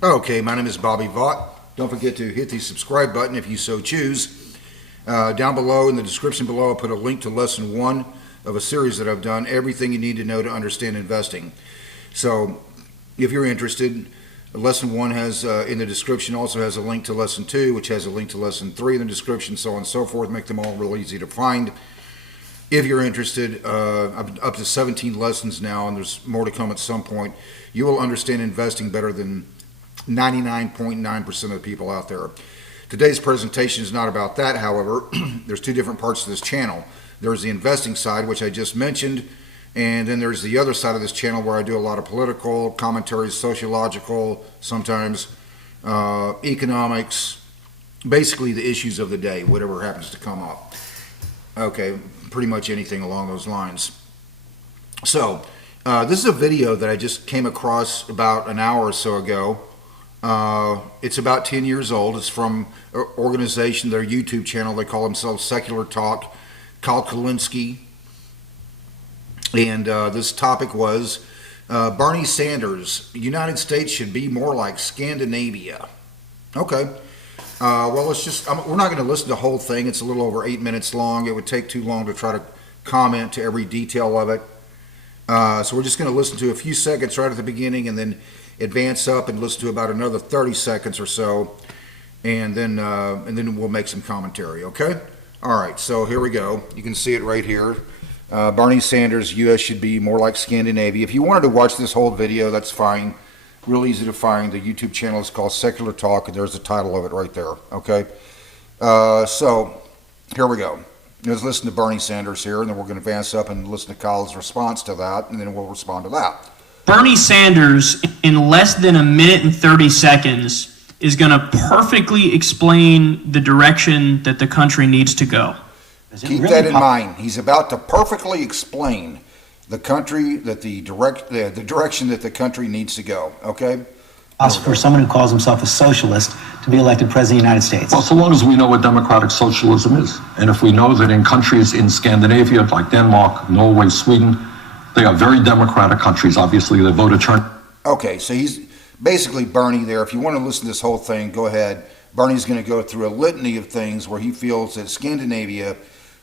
Okay, my name is Bobby Vaught. Don't forget to hit the subscribe button if you so choose. Down below in the description below, I'll put a link to lesson 1 of a series that I've done, Everything You Need to Know to Understand Investing. So if you're interested, lesson 1 has in the description also has a link to lesson 2, which has a link to lesson 3 in the description, so on and so forth. Make them all real easy to find. If you're interested, I'm up to 17 lessons now, and there's more to come at some point. You will understand investing better than 99.9% of the people out there. Today's presentation is not about that, however. There's two different parts to this channel. There's the investing side, which I just mentioned, and then there's the other side of this channel where I do a lot of political commentaries, sociological, sometimes economics, basically the issues of the day, whatever happens to come up. Okay, pretty much anything along those lines. So, this is a video that I just came across about an hour or so ago. It's about 10 years old. It's from an organization, their YouTube channel. They call themselves Secular Talk, Kyle Kulinski. And this topic was Bernie Sanders, the United States should be more like Scandinavia. Okay. Well, let's just, we're not going to listen to the whole thing. It's a little over 8 minutes long. It would take too long to try to comment to every detail of it. So we're just going to listen to a few seconds right at the beginning and then advance up and listen to about another 30 seconds or so, and then we'll make some commentary, okay? All right, so here we go. You can see it right here. Bernie Sanders, U.S. should be more like Scandinavia. If you wanted to watch this whole video, that's fine. Real easy to find. The YouTube channel is called Secular Talk, and there's the title of it right there, okay? So here we go. Let's listen to Bernie Sanders here, and then we're going to advance up and listen to Kyle's response to that, and then we'll respond to that. Bernie Sanders, in less than a minute and 30 seconds, is going to perfectly explain the direction that the country needs to go. Keep that in mind. He's about to perfectly explain the country, that the direction that the country needs to go, okay? For someone who calls himself a socialist to be elected president of the United States. Well, so long as we know what democratic socialism is, and if we know that in countries in Scandinavia, like Denmark, Norway, Sweden, they are very democratic countries. Obviously, the voter turnout. Okay, so he's basically Bernie there. If you want to listen to this whole thing, go ahead. Bernie's going to go through a litany of things where he feels that Scandinavia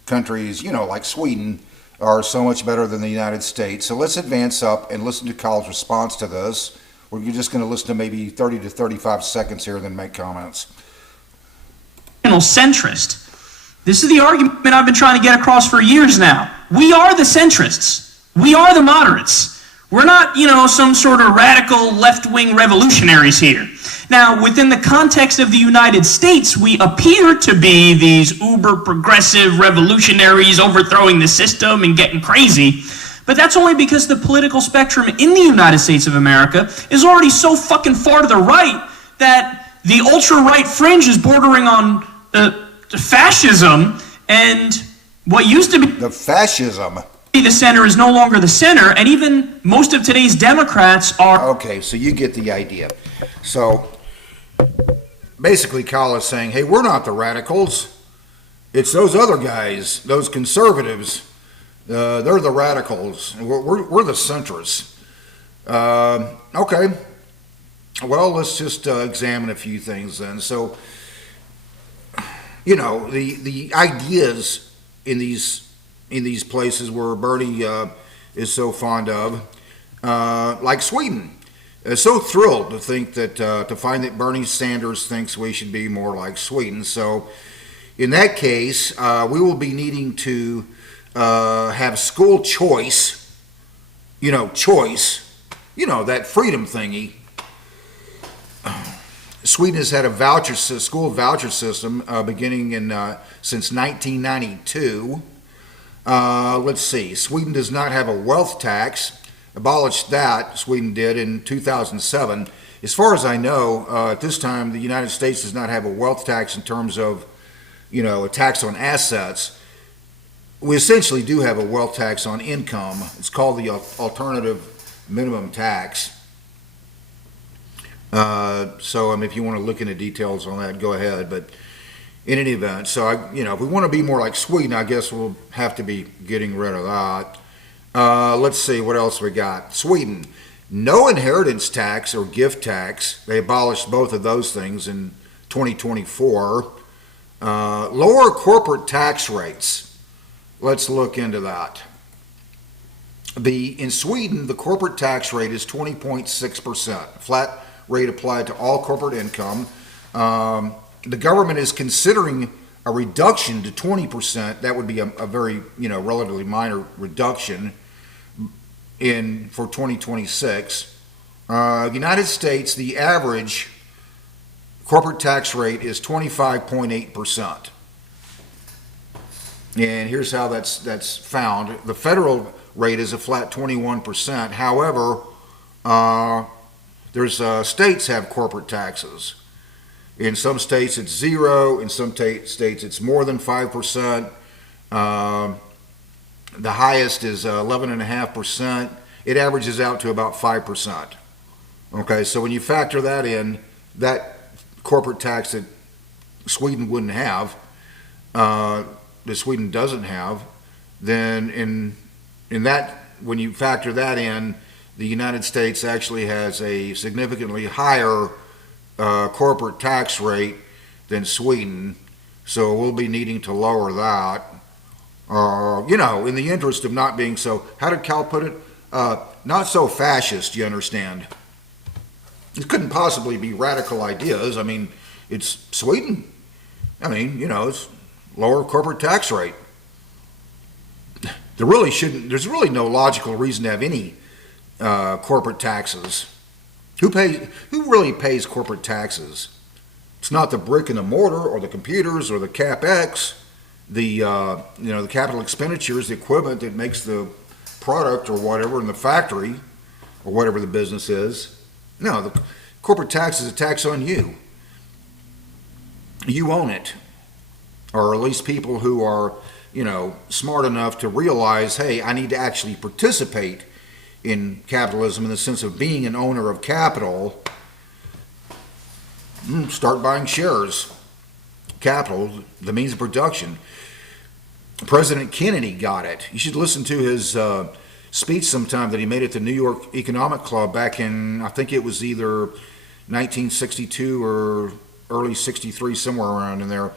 countries, you know, like Sweden, are so much better than the United States. So let's advance up and listen to Kyle's response to this. We're just going to listen to maybe 30 to 35 seconds here and then make comments. Centrist. This is the argument I've been trying to get across for years now. We are the centrists. We are the moderates. We're not, some sort of radical left-wing revolutionaries here. Now, within the context of the United States, we appear to be these uber-progressive revolutionaries overthrowing the system and getting crazy. But that's only because the political spectrum in the United States of America is already so fucking far to the right that the ultra-right fringe is bordering on fascism, and what used to be the fascism. The center is no longer the center, and even most of today's Democrats are... Okay, so you get the idea. So basically Kyle is saying, hey, we're not the radicals. It's those other guys, those conservatives. They're the radicals. We're the centrists. Okay. Well, let's just examine a few things then. So, the ideas in these places where Bernie is so fond of, like Sweden, is so thrilled to think that to find that Bernie Sanders thinks we should be more like Sweden. So, in that case, we will be needing to have school choice, that freedom thingy. Sweden has had a school voucher system beginning since 1992. Let's see. Sweden does not have a wealth tax. Abolished that. Sweden did in 2007. As far as I know, at this time, the United States does not have a wealth tax in terms of, a tax on assets. We essentially do have a wealth tax on income. It's called the alternative minimum tax. So if you want to look into details on that, go ahead. But in any event, so if we want to be more like Sweden, I guess we'll have to be getting rid of that. Let's see what else we got. Sweden no inheritance tax or gift tax. They abolished both of those things in 2024. Lower corporate tax rates. Let's look into that. In Sweden, the corporate tax rate is 20.6%. Flat rate applied to all corporate income. The government is considering a reduction to 20%. That would be a very, relatively minor reduction for 2026. United States, the average corporate tax rate is 25.8%. And here's how that's found. The federal rate is a flat 21%. However, states have corporate taxes. In some states it's 0. In some states it's more than 5%. The highest is 11.5%. It averages out to about 5%. Okay, so when you factor that in, that corporate tax that Sweden wouldn't have, that Sweden doesn't have, then in that, when you factor that in, the United States actually has a significantly higher corporate tax rate than Sweden, so we'll be needing to lower that. In the interest of not being so, how did Cal put it? Not so fascist, you understand. It couldn't possibly be radical ideas. I mean, it's Sweden. I mean, it's lower corporate tax rate. There's really no logical reason to have any corporate taxes. Who really pays corporate taxes? It's not the brick and the mortar or the computers or the CapEx, the capital expenditures, the equipment that makes the product or whatever in the factory or whatever the business is. No, the corporate tax is a tax on you. You own it. Or at least people who are, smart enough to realize, hey, I need to actually participate in capitalism in the sense of being an owner of capital. Start buying shares. Capital, the means of production. President Kennedy got it. You should listen to his speech sometime that he made at the New York Economic Club back in, I think it was either 1962 or early 63, somewhere around in there.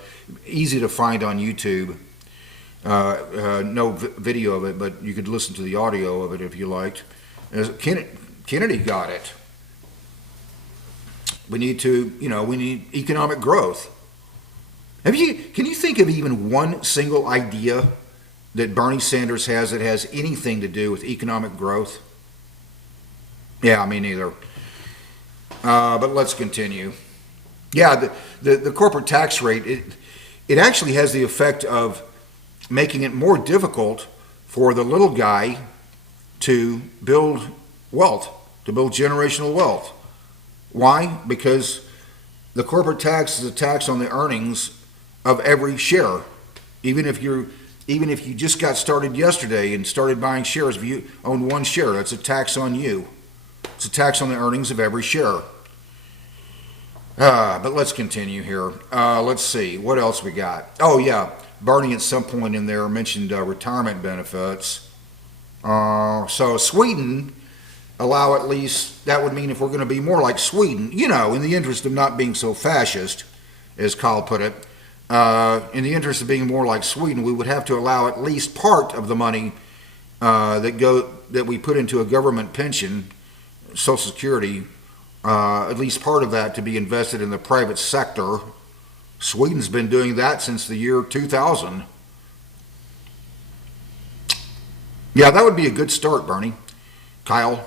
Easy to find on YouTube. No video of it, but you could listen to the audio of it if you liked. Kennedy got it. We need economic growth. Can you think of even one single idea that Bernie Sanders has that has anything to do with economic growth? Yeah, me neither. But let's continue. Yeah, the corporate tax rate, it actually has the effect of making it more difficult for the little guy to build wealth, to build generational wealth. Why? Because the corporate tax is a tax on the earnings of every share. Even if you just got started yesterday and started buying shares, if you own one share, that's a tax on you. It's a tax on the earnings of every share. But let's continue here. Let's see, what else we got? Oh yeah, Bernie at some point in there mentioned retirement benefits. So Sweden allow at least, that would mean if we're going to be more like Sweden, in the interest of not being so fascist, as Kyle put it, in the interest of being more like Sweden, we would have to allow at least part of the money that we put into a government pension, Social Security, at least part of that to be invested in the private sector. Sweden's been doing that since the year 2000. Yeah, that would be a good start, Bernie. Kyle,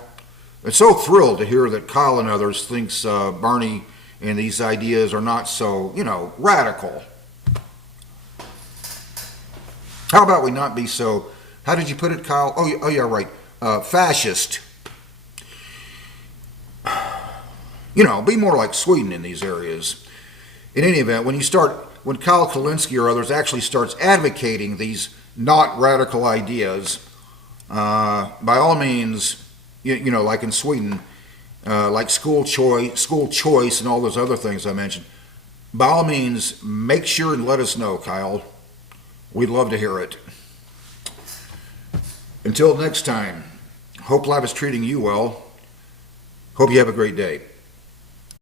I'm so thrilled to hear that Kyle and others thinks Bernie and these ideas are not so, radical. How about we not be so, how did you put it, Kyle? Oh yeah, right. Fascist. Be more like Sweden in these areas. In any event, when Kyle Kulinski or others actually starts advocating these not radical ideas, by all means, like in Sweden, like school choice and all those other things I mentioned, by all means, make sure and let us know, Kyle. We'd love to hear it. Until next time, hope life is treating you well. Hope you have a great day.